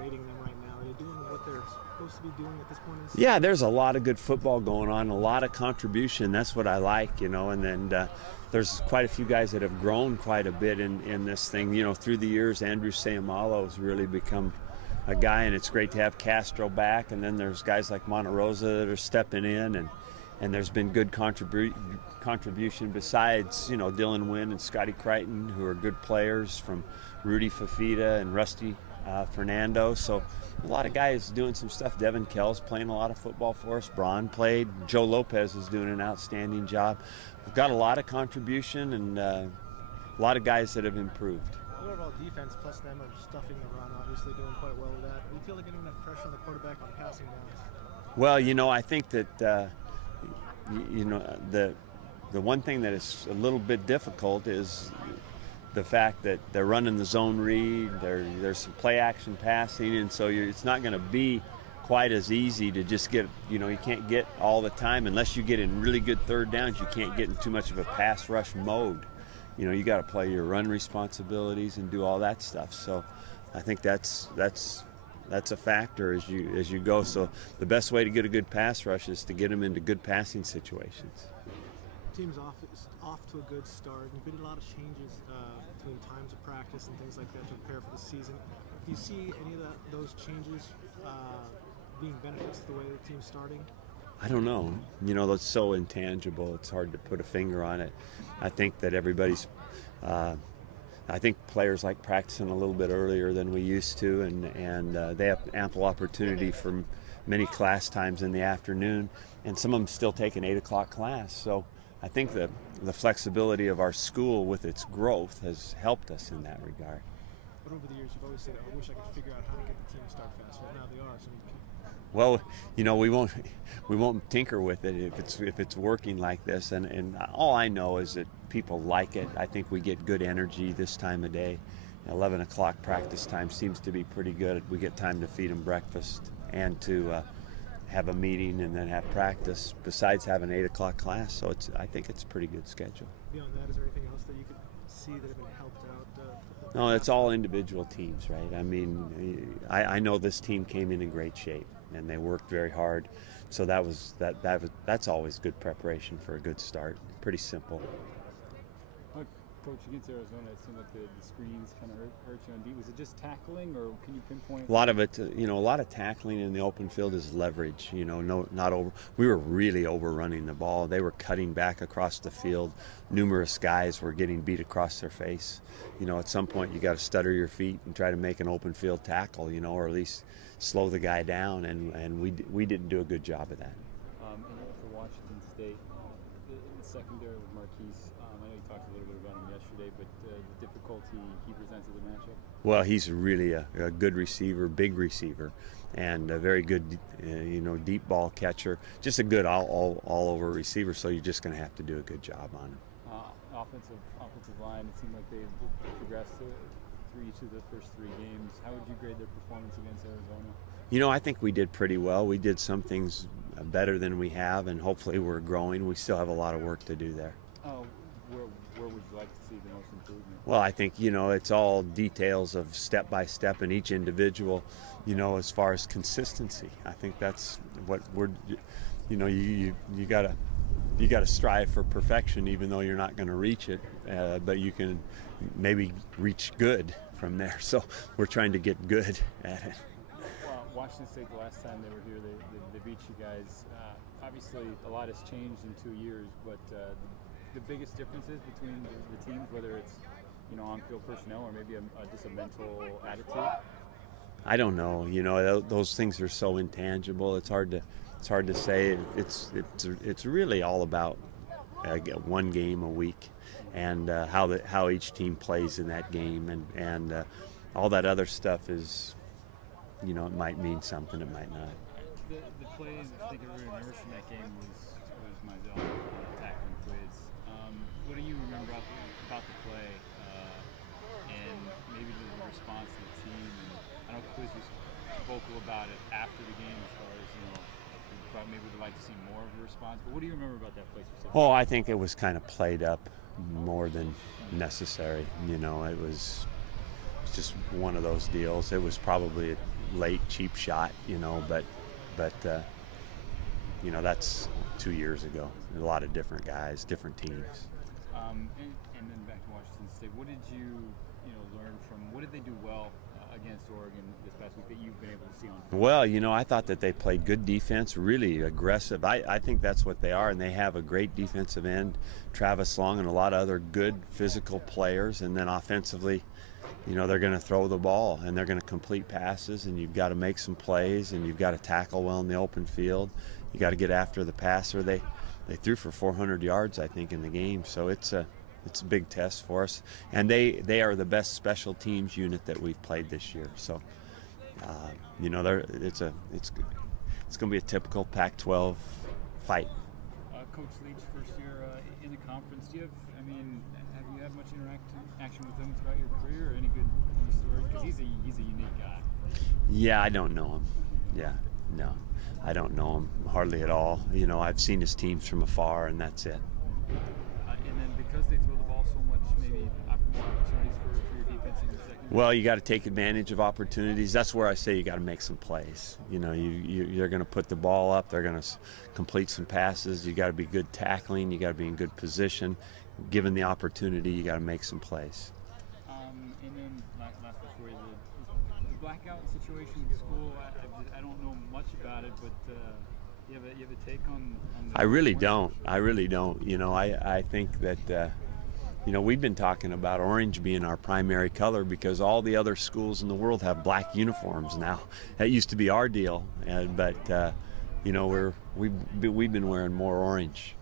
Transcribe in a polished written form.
rating them right now? Are they doing what they're supposed to be doing at this point in the season? Yeah, there's a lot of good football going on, a lot of contribution. That's what I like, and then there's quite a few guys that have grown quite a bit in this thing. Through the years, Andrew Sayamalo has really become a guy, and it's great to have Castro back. And then there's guys like Monte Rosa that are stepping in, and there's been good contribution besides, Dylan Wynn and Scotty Crichton, who are good players, from Rudy Fafita and Rusty Fernando. So a lot of guys doing some stuff. Devin Kell's playing a lot of football for us. Braun played. Joe Lopez is doing an outstanding job. We've got a lot of contribution and a lot of guys that have improved. What about defense, plus them are stuffing the run, obviously doing quite well with that. Do you feel like getting enough pressure on the quarterback on passing downs? Well, I think that the one thing that is a little bit difficult is the fact that they're running the zone read, there's some play action passing, and so it's not going to be quite as easy to just get, you can't get all the time unless you get in really good third downs. You can't get in too much of a pass rush mode. You got to play your run responsibilities and do all that stuff. So I think that's a factor as you go. So the best way to get a good pass rush is to get them into good passing situations. Team's off to a good start. You've been a lot of changes between times of practice and things like that to prepare for the season. Do you see any of those changes being benefits to the way the team's starting? I don't know. That's so intangible. It's hard to put a finger on it. I think that everybody's. I think players like practicing a little bit earlier than we used to, and they have ample opportunity for many class times in the afternoon, and some of them still take an 8 o'clock class. So I think that the flexibility of our school with its growth has helped us in that regard. But over the years, you've always said, I wish I could figure out how to get the team to start fast. Well, now they are. So well, we won't tinker with it if it's working like this. And all I know is that people like it. I think we get good energy this time of day. 11 o'clock practice time seems to be pretty good. We get time to feed them breakfast and to have a meeting and then have practice, besides having an 8 o'clock class. So I think it's a pretty good schedule. Beyond that, is there anything else that you could see that have been helped out? No, it's all individual teams, right? I mean, I know this team came in great shape, and they worked very hard. So that's always good preparation for a good start. Pretty simple. Coach, against Arizona, it seemed like the screens kind of hurt you on D. Was it just tackling, or can you pinpoint? A lot of it, a lot of tackling in the open field is leverage. Not over. We were really overrunning the ball. They were cutting back across the field. Numerous guys were getting beat across their face. At some point you got to stutter your feet and try to make an open field tackle, or at least slow the guy down. And we didn't do a good job of that. And for Washington State, the secondary with Marquise. I know you talked a little bit about him yesterday, but the difficulty he presents in the matchup. Well, he's really a good receiver, big receiver, and a very good, deep ball catcher. Just a good all-over receiver. So you're just going to have to do a good job on him. Offensive line. It seemed like they progressed through each of the first 3 games. How would you grade their performance against Arizona? I think we did pretty well. We did some things better than we have, and hopefully we're growing. We still have a lot of work to do there. Where would you like to see the most improvement? Well, I think, it's all details of step by step in each individual, as far as consistency. I think that's what we're, you got to strive for perfection, even though you're not going to reach it, but you can maybe reach good from there. So we're trying to get good at it. Washington State, the last time they were here, they beat you guys. Obviously, a lot has changed in 2 years, but the biggest differences between the teams, whether it's on-field personnel or maybe just a mental attitude. I don't know. Those things are so intangible. It's hard to say. It's really all about one game a week, and how each team plays in that game, and all that other stuff is, it might mean something, it might not. The plays I think everyone remembers from that game was Mizell tackling Quiz. What do you remember about the play, and maybe the response to the team? And I know Quiz was vocal about it after the game, as far as maybe would like to see more of a response. But what do you remember about that play specifically? Oh, I think it was kind of played up more than necessary. It was just one of those deals. It was probably a late, cheap shot, but that's 2 years ago. A lot of different guys, different teams. And then back to Washington State. What did you learn from? What did they do well against Oregon this past week that you've been able to see on film? Well, I thought that they played good defense, really aggressive. I think that's what they are, and they have a great defensive end, Travis Long, and a lot of other good physical players. And then offensively, they're going to throw the ball, and they're going to complete passes, and you've got to make some plays, and you've got to tackle well in the open field. You got to get after the passer. They threw for 400 yards, I think, in the game. So it's a big test for us, and they are the best special teams unit that we've played this year. So it's going to be a typical Pac-12 fight. Coach Leach, first year in the conference. Have you had much interaction with him throughout your career, or any stories? Because he's a unique guy. Yeah, I don't know him. Yeah, no, I don't know him hardly at all. I've seen his teams from afar, and that's it. And then because they throw the ball so much, maybe more opportunities for your defense in the second. Well, you got to take advantage of opportunities. That's where I say you got to make some plays. You're going to put the ball up. They're going to complete some passes. You got to be good tackling. You got to be in good position. Given the opportunity, you got to make some plays. And then last before the blackout situation at school. I don't know much about it, but you have a take on I really don't. I think that we've been talking about orange being our primary color because all the other schools in the world have black uniforms now. That used to be our deal, but we've been wearing more orange.